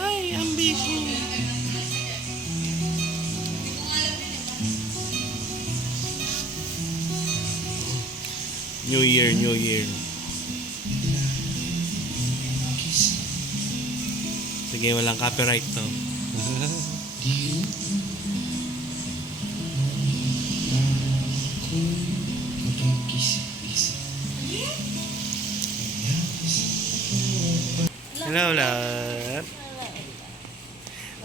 Hi, ambition. New Year, New Year. Sige, walang copyright to. Hello, lahat.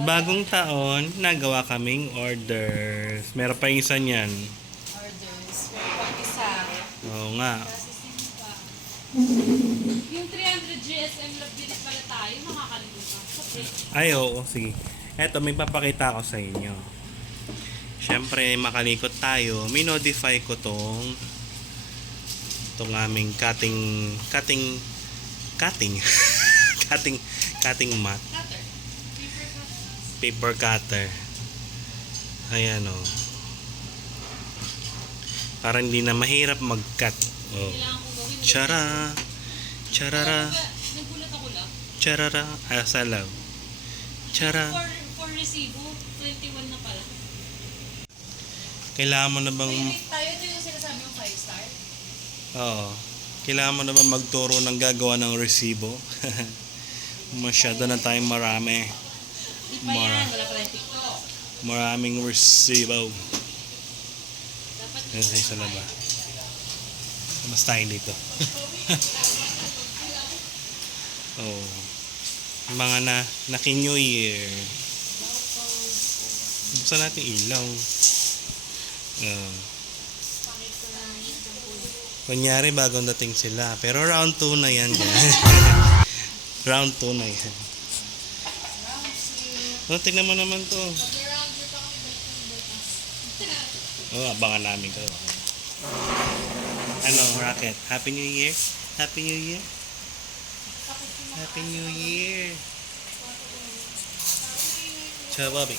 Bagong taon, nagawa kaming orders. Meron pa yung isa niyan. Orders. Meron pang isa. Oo nga. Yung 300 GSM love bilis pala tayo, makakalimutan. Okay. Ay, oo, sige. Eto, may papakita ko sa inyo. Siyempre, makalikot tayo. May notify ko tong aming cutting mat. Cutter. Paper Paper cutter. cutter. Ayan, o. Para hindi na mahirap mag-cut. Oh. Kailangan kong gawin. Chara. Charara. Nagulat ako lang. Charara. Asalaw. Chara. For resibo, 21 na pala. Kailangan mo na bang... Wait, tayo. Ito yung sinasabi yung 5 star. Oo. Kailangan mo na bang magturo ng gagawa ng resibo? Masyado na tayong marami. Di pa yan. Wala pala yung TikTok. Maraming resibo. Dapat Kasi sa laba. Mas tayo dito. Oh. Mga naki-New Year. Buksan natin ilaw. Kunyari bagong dating sila. Pero round 2 na yan. Round 2 na yan. Oh, tingnan mo naman to. Oh, abangan namin to. Ano, Rocket? Happy New Year? Happy New Year? Happy New Year! Ciao, Bobby.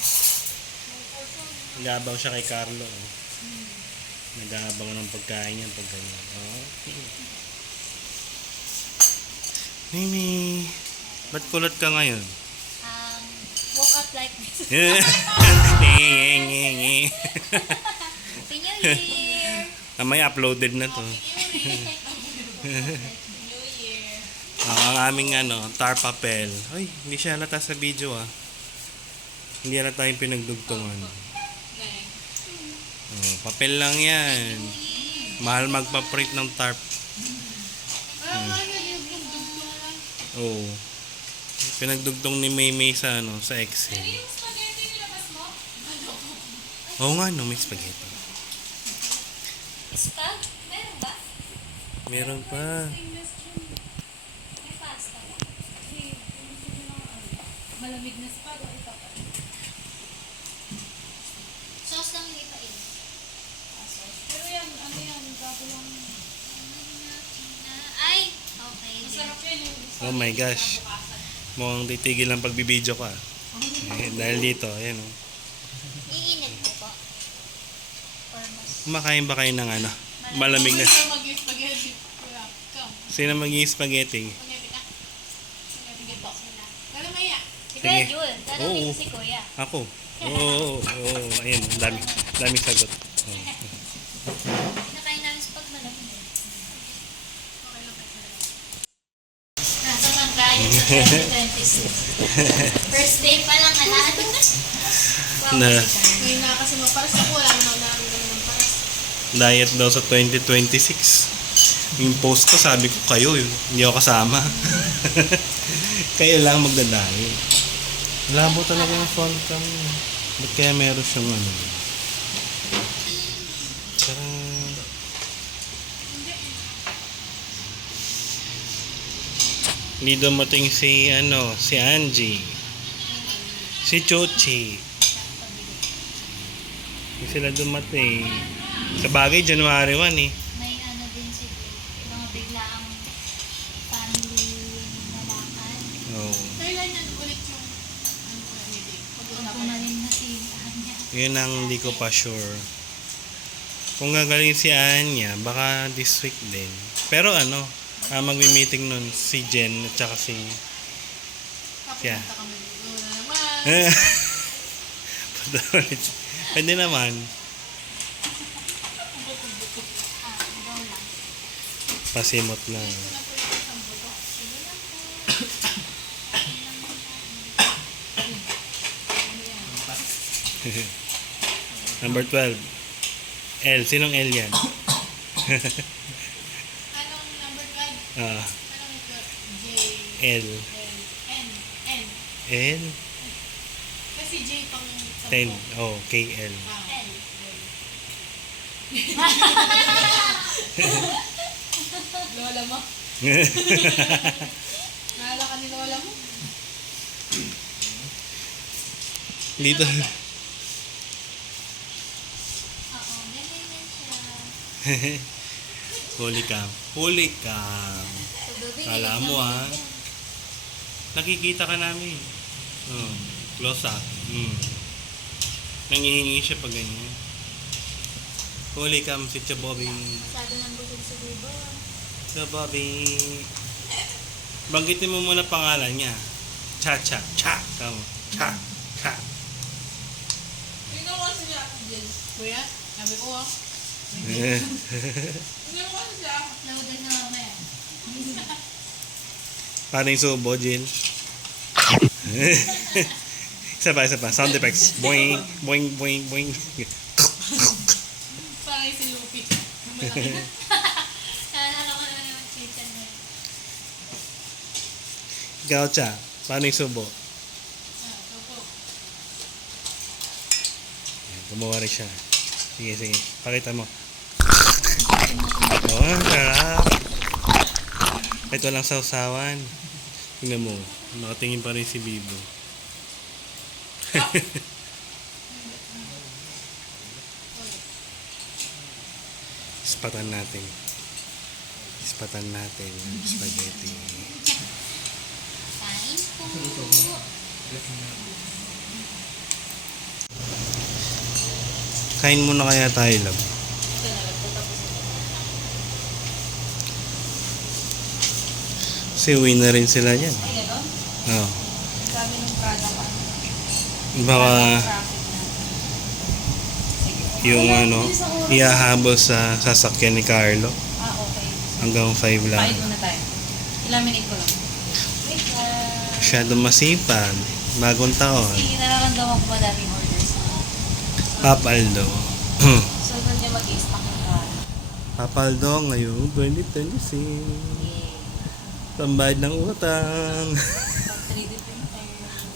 Nag-aabang siya kay Carlo. Oh. Nag-aabang ng pagkain niya pag ganyan. Oh. Mimi, ba't kulot ka ngayon? Woke up like this. Happy Happy New Year! may uploaded na to. New Year. Ang aming tar papel. Ay, hindi siya halata sa video ah. Hindi halata yung pinagdugtungan. Oh, papel lang yan. Mahal magpa-print ng tarp. Oh. Pinagdugtong ni Maymay sa sa Excel. Yung spaghetti nilabas mo? Oo nga no, may spaghetti. Spag? Meron ba? Meron pa. May pasta. Malamig na spag o ito pa? Sauce lang yung ipain. Pero yan, ano yan, bago lang. Ay! Okay. Masarap yan yung Oh my gosh. Mukhang titigil ang pagbibideo ka. Dahil dito, ayan oh. Iinit ko po. Or mas... Kumakain ba kayo ng malamig na? Ikaw mag-spaghetti. Kuya, ikaw. Sino mag-i-spaghetti? Spaghetti ka. Spaghetti gito. Kala maya. Si Sige. Kuya Jul. Tanongin Oo. si Kuya. Ako? Oo. Ayan, daming sagot. Oh. Nakain namin sa pagmalamig. Okay lang kayo. Nasa pangkain sa 2026. First day pa lang alaan. Wow, Na. kasi tayo. Ngayon na kasi maparas ako. Wala naman ako ganun ng paras. Diet daw sa 2026. Yung post ko, sabi ko kayo yun. Hindi ako kasama. Kayo lang magdadiet. Labo talaga yung font cam. Ba't kaya meron siyang Tcharam. Hindi dumating si Angie. Si Chochi. Hindi sila dumating. Sa bagay, January 1 eh. May din siguro. Mga biglaang family na lakad. Oh. Kailan yan ulit yung meeting? Pag-usapan. Pumaling na si Anya. Yun ang hindi ko pa sure. Kung gagaling si Anya, baka this week din. Pero magmi-meeting nun si Jen at saka si Siya. Punta kami dito na naman. Punta ulit. Pwede naman. Ikaw lang. Pasimot na. Ito na po yung isang buto. Sige lang po. Ano yan? Number 12. L. Sinong L yan? Anong number 12? Ah, Anong ito? J, L. L, N, N. L. Kasi J pang 10. Oh, KL. L. Lola mo. Naalala ka ni Lola mo? Dito. Oo, ganyan siya. Holy cam. Holy cam. Kala mo, ah. Nakikita ka namin. Oh, close up. Nangihingi siya pag ganyan. Holy cam si Chabobby. Masyado nang busog sa bubo. Chabobby. Banggitin mo muna pangalan niya. Cha. Kamo. Cha. Hindi ko kasi niya ako dyan. Kuya, sabi ko ah. Eh. Hindi ko kasi siya ako. Naudan na mamaya. Paano yung subo, Jill? Isa pa. Sound effects. Boing. Parang si Lupi. Naalala ko na yung chicken na yun. Ikaw, Cha. Paano yung subo? Ito po. Gumawa rin siya. Sige. Pakita mo. Oh, ang sarap. Ito lang sausawan. Tingnan mo. Nakatingin pa rin si Bibo. Ispatan natin yung spaghetti. Kain po. Kain muna kaya tayo, love. Ito na lang po tapos. Kasi uwi na rin sila yan. Ay, gano'n? Oh. Sabi ng kada pa. Baka Traffic na. yung ihahabol sa sasakyan ni Carlo. Okay. Hanggang 5 lang. Bayad muna tayo. Ilang minute ko lang. Wait lang. Masyadong masipag. Bagong taon. Kasi nararamdaman ko madaming orders na. Papaldo. So, doon niya mag-i-stock ng car. Papaldo ngayon 2026. Yay. Tambayad ng utang. Pag 3D printer.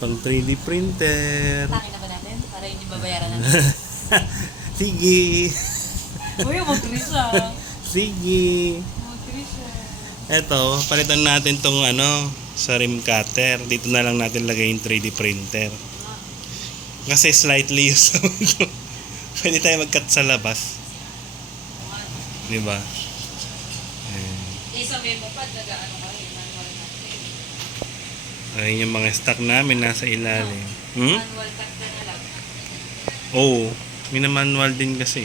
Pang 3D printer. Takin na ba natin? Para hindi babayaran natin. Sige. Uy, mag-tris ah. Sige. Mag-tris ah. Eto, palitan natin tong sa rim cutter. Dito na lang natin lagay yung 3D printer. Kasi slightly used. Pwede tayo mag-cut sa labas. Di ba? Eh, sa memo pad, nag-ano ka rin. Manual natin. Ayun yung mga stock namin nasa ilalim. Hmm? Manual cut ka na lang. Oo. Minamanual din kasi.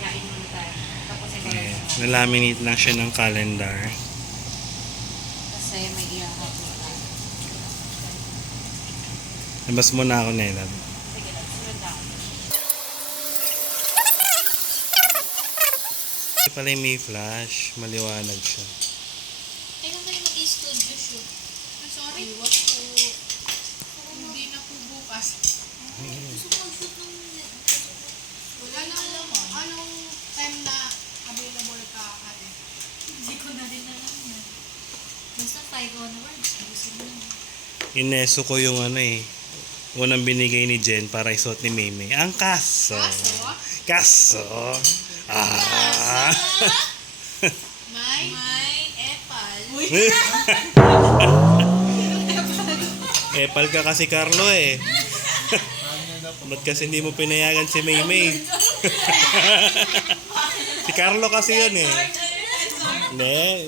Kain muna tayo. Tapos ay Ayan. balas. Nalaminate lang siya ng calendar. Kasi may ihahap na tayo. Labas muna ako, Nela. Sige lang, sunod na ako. Ito pala yung may flash. Maliwanag siya. Kailan kayo mag-studio shoot? Sorry. Iwan po. Hindi na po bukas. Gusto ko mag-shoot ng... Wala na alam mo. Anong time na available ka, ate? Hindi ko na rin alam na. Basta 5 onwards. Gusto mo na. Ineso ko yung unang binigay ni Jen para isuot ni Maymay. Ang kaso. Kaso. Ah. May epal. Uy! Epal ka kasi, Carlo eh. Ba't kasi hindi mo pinayagan si Maymay? Si Carlo kasi yun eh.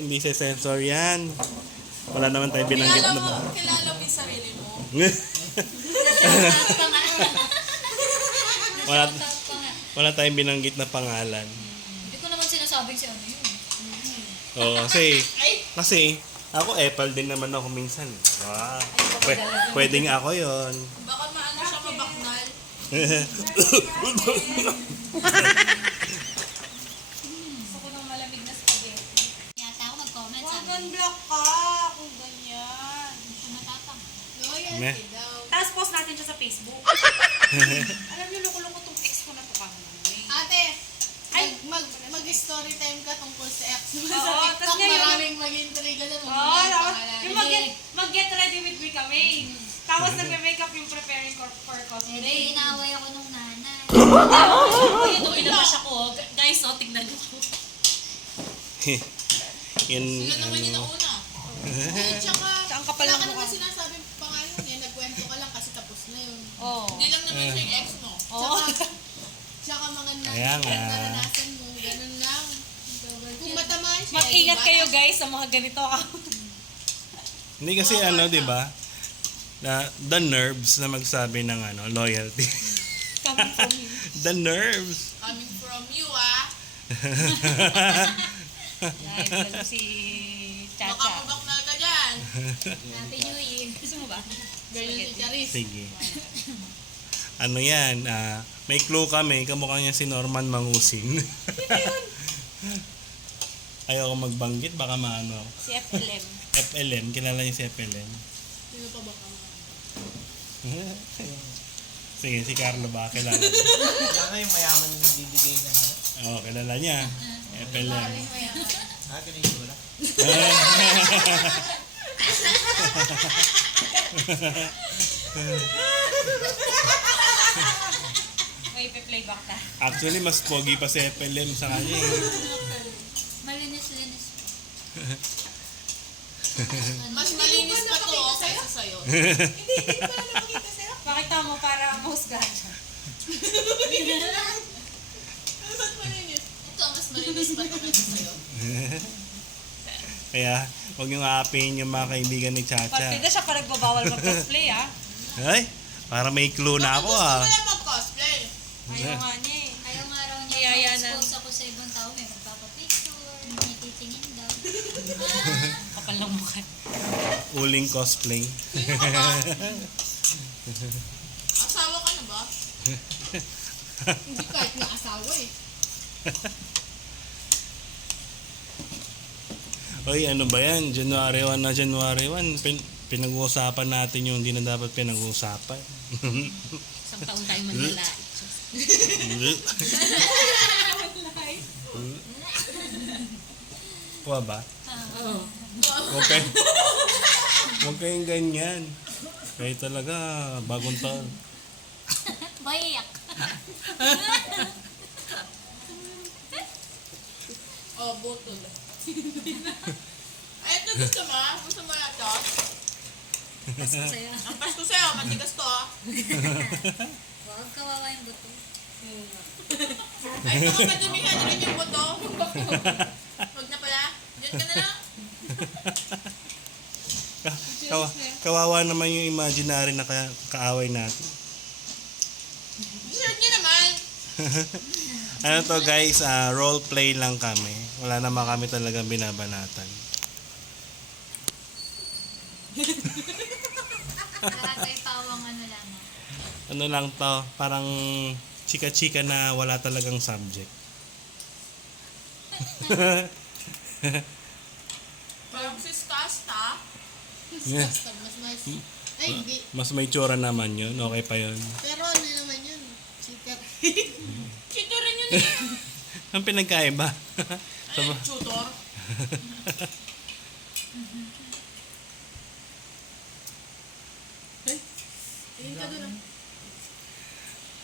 Hindi sa sensor yan. Wala naman tayo binanggit na. Kilala mo yung sarili mo. Shoutout pa nga. Wala, Shoutout pa nga. wala tayong binanggit na pangalan. Hindi ko naman sinasabing si ano yun. Oo, kasi Ay! Kasi, ako Apple din naman ako minsan. Pwedeng ako yon. Baka maano siya mabaknal. Gusto ko ng malamig na spaghetti. Yata ako mag-comment Wag sabi. kang block ka kung ganyan. Hindi siya natatang. Meh. Loyalty daw. Tapos post natin siya sa Facebook. Alam niyo, loko-loko tong ex ko na to kami. Ate, Ay! mag-story time ka tungkol sa ex mo. Oo, Sa tas TikTok, ngayon- maraming mag-intriga na. Oo, tapos yung Hindi. mag-get ready with me kami. Tapos nagme-makeup yung preparing for Hindi, cosplay. inaaway ako nung nanay. Ito, pinabash ako. Guys, oh, tignan niyo. Yan, Sila naman yung ano. nauna. Tsaka, Ang kapal wala ng ka naman mukha. sinasabing pangalan niya. Nagkwento ka lang kasi tapos na yun. Oo. Hindi lang naman siya yung ex mo. Oo. Tsaka mga Kaya nga. naranasan mo, ganun lang. Kung matamaan siya, Mag-ingat diba? kayo guys sa mga ganito. Hindi kasi ano, di ba? Na the nerves na magsabi ng ano, loyalty. Coming from him. The nerves. Coming from you, ah. Live lalo si Baka Chacha. mabaknal ka dyan. Happy New Year. Gusto mo ba? Ganyan si Charis. Sige. Ano yan, may clue kami, kamukha niya si Norman Mangusing. Ayoko magbanggit, baka maano. Si FLM. FLM, kilala niyo si FLM? Sino pa ba ka? Sige, si Carlo ba? Kilala niya? Wala na yung mayaman yung nagbibigay ng ano. Oo, kilala niya. FLM. Ha, ganun wala. May playback ka. Actually, mas pogi pa si FLM sa kanya eh. Malinis-linis. Mas malinis pa to kaysa sa'yo. Pakita mo para mahusgahan siya. Mas malinis. Ito, mas malinis pa to kaysa sa'yo. Kaya, huwag niyong aapihin yung mga kaibigan ni Chacha. Partida siya pa nagbabawal mag-cosplay ah. Ay, para may clue na ako ah. Gusto ko na mag-cosplay. Ayaw nga niya eh. Ayaw nga raw niya Kaya yan ma-expose ako sa ibang tao. May magpapapicture, may titingin daw. Kapal ng mukha. Uling cosplay. Sino ka ba? Asawa ka na ba? Hindi kahit na asawa eh. Oy, ano ba yan? January 1 na January 1. Pinag-uusapan natin yung hindi na dapat pinag-uusapan. Isang taon tayo manlalait. Kuha ba? Oo. Okay. Huwag kayong ganyan. Kayo talaga, bagong taon. Bayak. Oh, butol. Ay, ito gusto mo? Gusto mo na to? Sa'yo. Ang pasko sa'yo, matigas to ah. Huwag kawawa yung buto. Ay, baka madumihan rin yung buto. Huwag na pala. Diyan ka na lang. Kawawa naman yung imaginary na kaaway natin. Shirt niya naman. Ano to guys, role play lang kami. Wala naman kami talagang binabanatan. Lahat ay pawang ano lang. Ano lang to, parang chika-chika na wala talagang subject. Parang si Skasta. Yeah. Ay, hindi. Mas may tsura naman yun, okay pa yun. Pero ano naman yun? Sikat. Chito rin yun eh. Ang pinagkaiba. Ay, tutor. Tingin ka doon ah.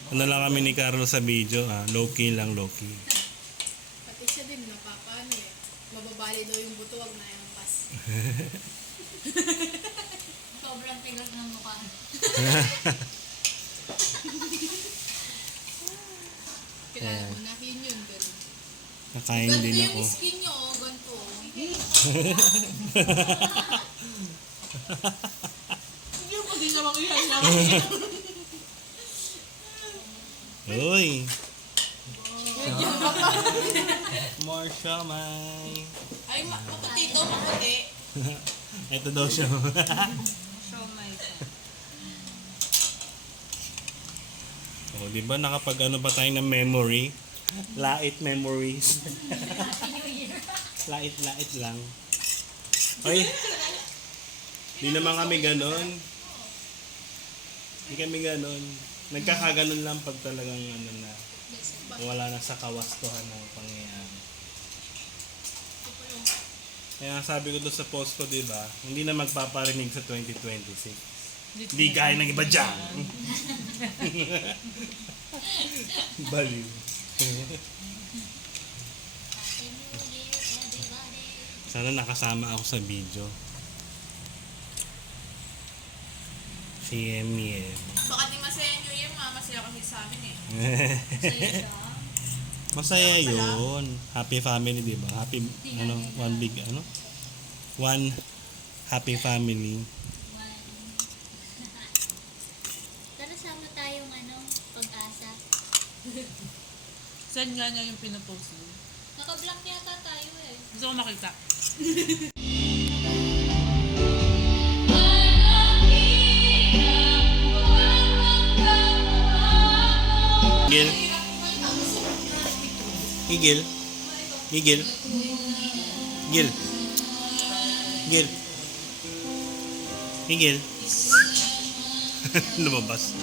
Ano lang kami ni Carlo sa video, low-key lang, low-key. Pati siya din, napapano eh. Mababali daw yung buto, wag na yung pas. Sobrang tigas ng mukha. Kilala mo na, yun. Pero Nakain ganito din yung ako. skin nyo, oh, ganito. Hindi mo din naman yan lang. Uy! More siomay! Ay, makatito daw maputi. Ito daw siya. Show my Oh, di ba nakapag ano ba tayo ng memory? Lait memories. Happy New Year. Lait lang. Ay, di naman kami ganon. Di kami ganon. Nagkakaganon lang pag talagang ano na, wala na sa kawastuhan ng pangyayari. Kaya sabi ko doon sa post ko, di ba, hindi na magpaparinig sa 2026. Hindi gaya ng iba dyan. Baliw. Happy New Year, everybody. Sana nakasama ako sa video. Si Emmy. Baka di masaya New Year, masaya kasi sa amin eh. Sa'yo siya. Masaya yun. Happy family, di ba? Happy, ano, one big, ano? One happy family. One. Tara sama tayong pag-asa. Saan nga niya yung pinapost mo? Naka-block yata tayo eh. Gusto ko makita. Gigil. Gigil. Gigil. Gigil. Gigil. Gigil. Lumabas.